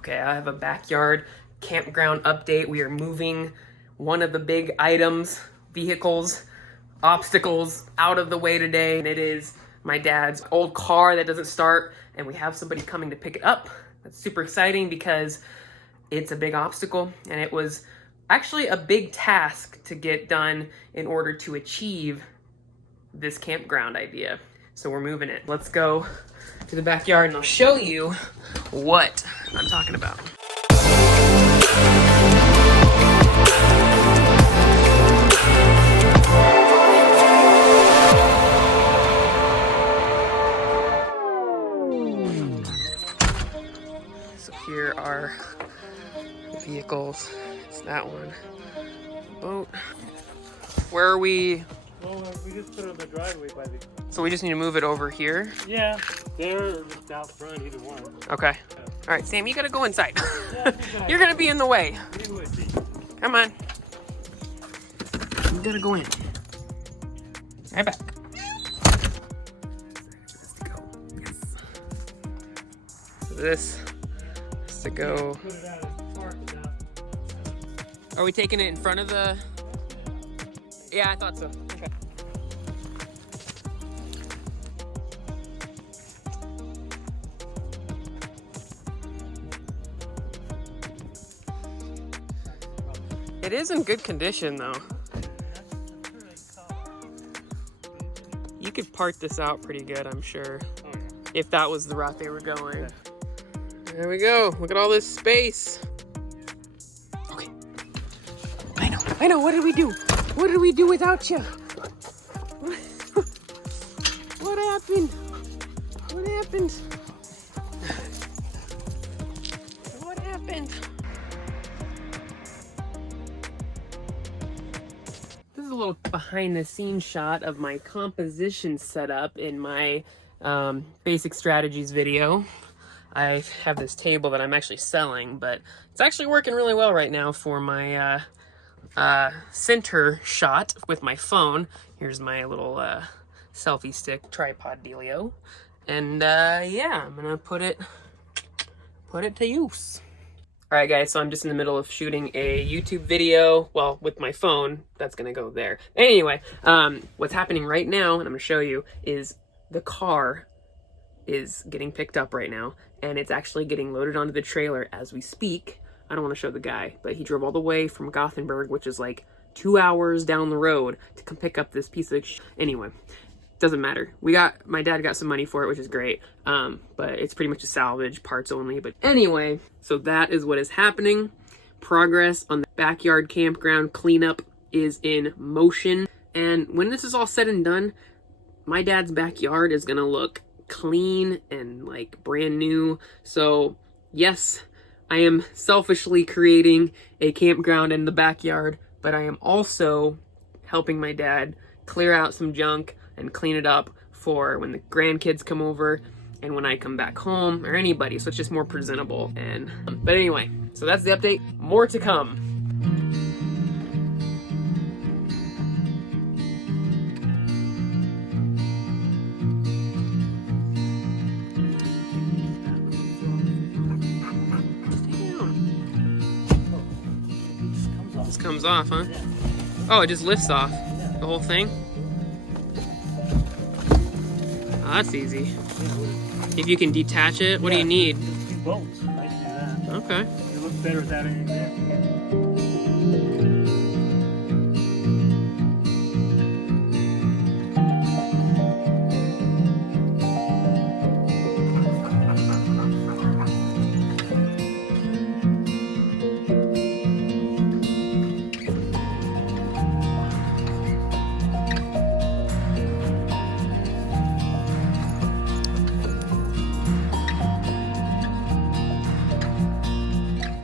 Okay, I have a backyard campground update. We are moving one of the big items, vehicles, obstacles out of the way today. And it is my dad's old car that doesn't start, and we have somebody coming to pick it up. That's super exciting because it's a big obstacle, and it was actually a big task to get done in order to achieve this campground idea. So we're moving it. Let's go to the backyard and I'll show you what I'm talking about. So here are the vehicles. It's that one. Boat. Where are we? Well, we just put it on the driveway by the... So we just need to move it over here? Yeah, there or just out front, either one. Okay. Yeah. All right, Sam, you gotta go inside. Yeah, exactly. You're gonna be in the way. You would be. Come on. You gotta go in. Right back. So this has to go. Put it out as park without... Are we taking it in front of the? Yeah, I thought so. Okay. It is in good condition though. You could park this out pretty good, I'm sure. Oh, yeah. If that was the route they were going. There we go. Look at all this space. Okay. I know. What did we do? What did we do without you? What happened? What happened? What happened? This is a little behind the scenes shot of my composition setup in my basic strategies video. I have this table that I'm actually selling, but it's actually working really well right now for my center shot with my phone. Here's my little selfie stick tripod dealio. And yeah, I'm gonna put it to use. All right, guys, so I'm just in the middle of shooting a YouTube video. Well, with my phone, that's gonna go there. Anyway, what's happening right now, and I'm gonna show you, is the car is getting picked up right now, and it's actually getting loaded onto the trailer as we speak. I don't want to show the guy, but he drove all the way from Gothenburg, which is like 2 hours down the road, to come pick up this piece of anyway, doesn't matter. My dad got some money for it, which is great, but it's pretty much a salvage, parts only. But anyway, so that is what is happening. Progress on the backyard campground cleanup is in motion, and when this is all said and done, my dad's backyard is gonna look clean and like brand new. So yes, I am selfishly creating a campground in the backyard, but I am also helping my dad clear out some junk and clean it up for when the grandkids come over and when I come back home, or anybody, so it's just more presentable. And but anyway, so that's the update. More to come. Comes off, huh? Yeah. Oh, it just lifts off. Yeah. The whole thing? Oh, that's easy. If you can detach it, what do you need? Just 2 bolts. I can do that. Okay. It looks better without anything there.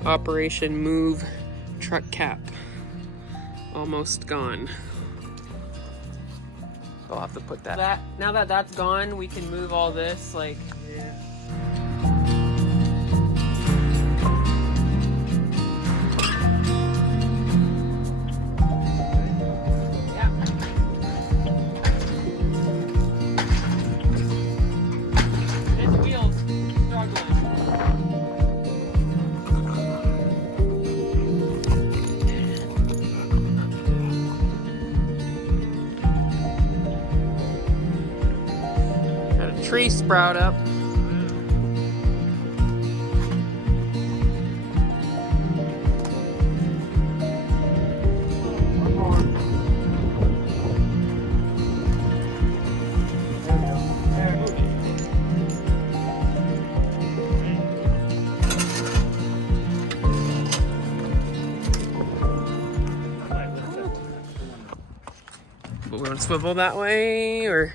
Operation Move truck cap. Almost gone. I'll have to put that. Now that that's gone, we can move all this, like... Yeah. Its wheels struggling. tree sprout up. But we want to swivel that way, or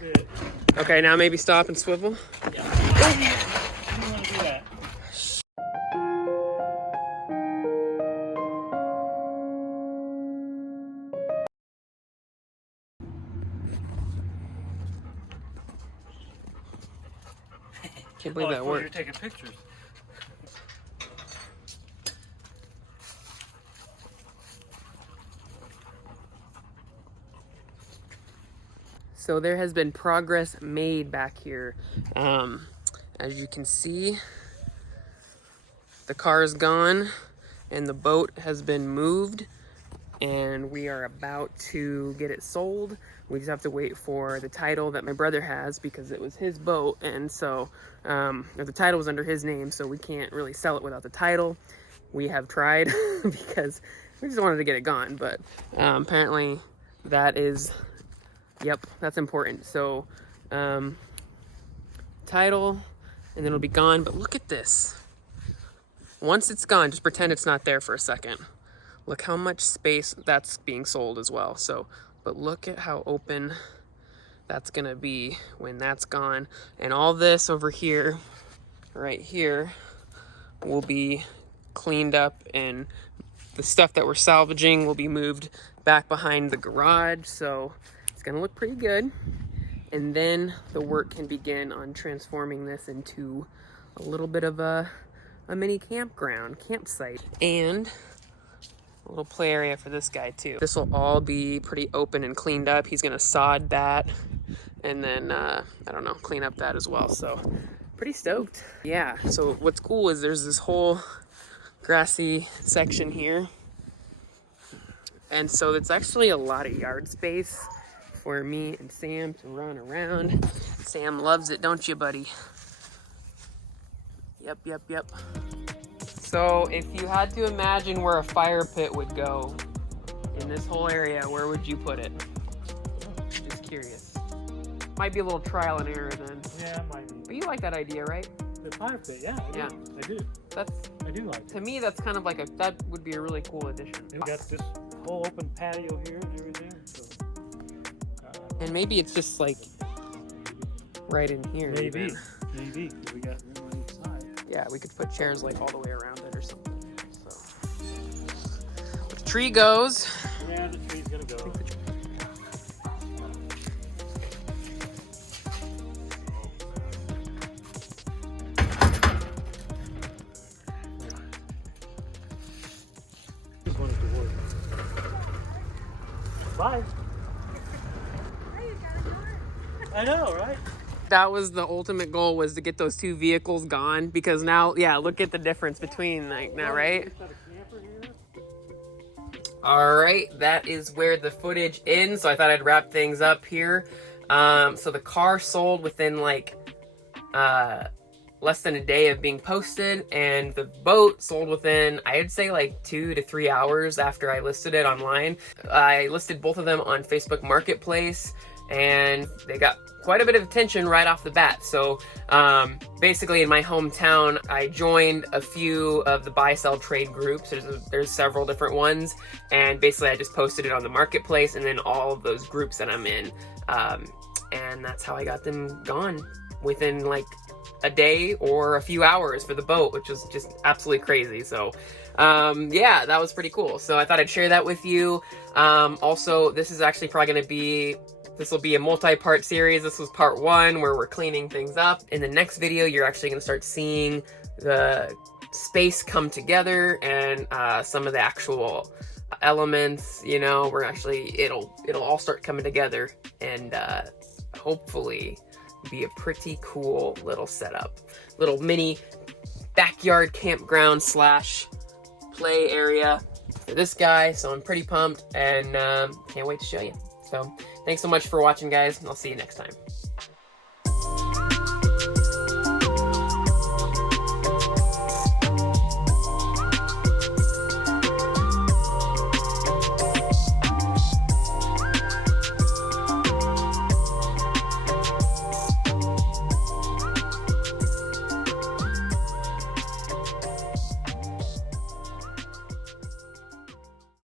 okay, now maybe stop and swivel. Yeah. I don't want to do that. Can't believe that worked. You're taking pictures. So there has been progress made back here. As you can see, the car is gone and the boat has been moved, and we are about to get it sold. We just have to wait for the title that my brother has because it was his boat, and so the title was under his name, so we can't really sell it without the title. We have tried because we just wanted to get it gone, but apparently that is, yep, that's important. So title, and then it'll be gone. But look at this. Once it's gone, just pretend it's not there for a second. Look how much space that's being sold as well. So, but look at how open that's gonna be when that's gone. And all this over here, right here, will be cleaned up, and the stuff that we're salvaging will be moved back behind the garage. So it's gonna look pretty good. And then the work can begin on transforming this into a little bit of a mini campsite, and a little play area for this guy too. This will all be pretty open and cleaned up. He's gonna sod that, and then I don't know, clean up that as well. So pretty stoked. Yeah, so what's cool is there's this whole grassy section here, and so it's actually a lot of yard space for me and Sam to run around. Sam loves it, don't you, buddy? Yep. So if you had to imagine where a fire pit would go in this whole area, where would you put it? Just curious. Might be a little trial and error then. Yeah, might be. But you like that idea, right? The fire pit, yeah, I do. I do like it. To me, that's kind of like that would be a really cool addition. We've got this whole open patio here and everything. So, and maybe it's just like right in here. Maybe. Even. Maybe. We got room on each side. Yeah, we could put chairs like all the way around it or something. So, but the tree goes. Yeah, the tree's gonna go. Just wanted to work. Bye. I know, right? That was the ultimate goal, was to get those two vehicles gone, because now, yeah, look at the difference between like now, right? All right, that is where the footage ends. So I thought I'd wrap things up here. So the car sold within like less than a day of being posted, and the boat sold within, I'd say, like 2 to 3 hours after I listed it online. I listed both of them on Facebook Marketplace, and they got quite a bit of attention right off the bat. So basically in my hometown, I joined a few of the buy-sell trade groups. There's several different ones, and basically I just posted it on the marketplace and then all of those groups that I'm in. And that's how I got them gone within like a day or a few hours for the boat, which was just absolutely crazy. So yeah, that was pretty cool. So I thought I'd share that with you. Also, this is actually probably going to be, this will be a multi-part series. This was part 1 where we're cleaning things up. In the next video, you're actually going to start seeing the space come together and some of the actual elements, you know, we're actually, it'll all start coming together, and hopefully be a pretty cool little setup. Little mini backyard campground / play area for this guy. So I'm pretty pumped, and can't wait to show you. So thanks so much for watching, guys, and I'll see you next time.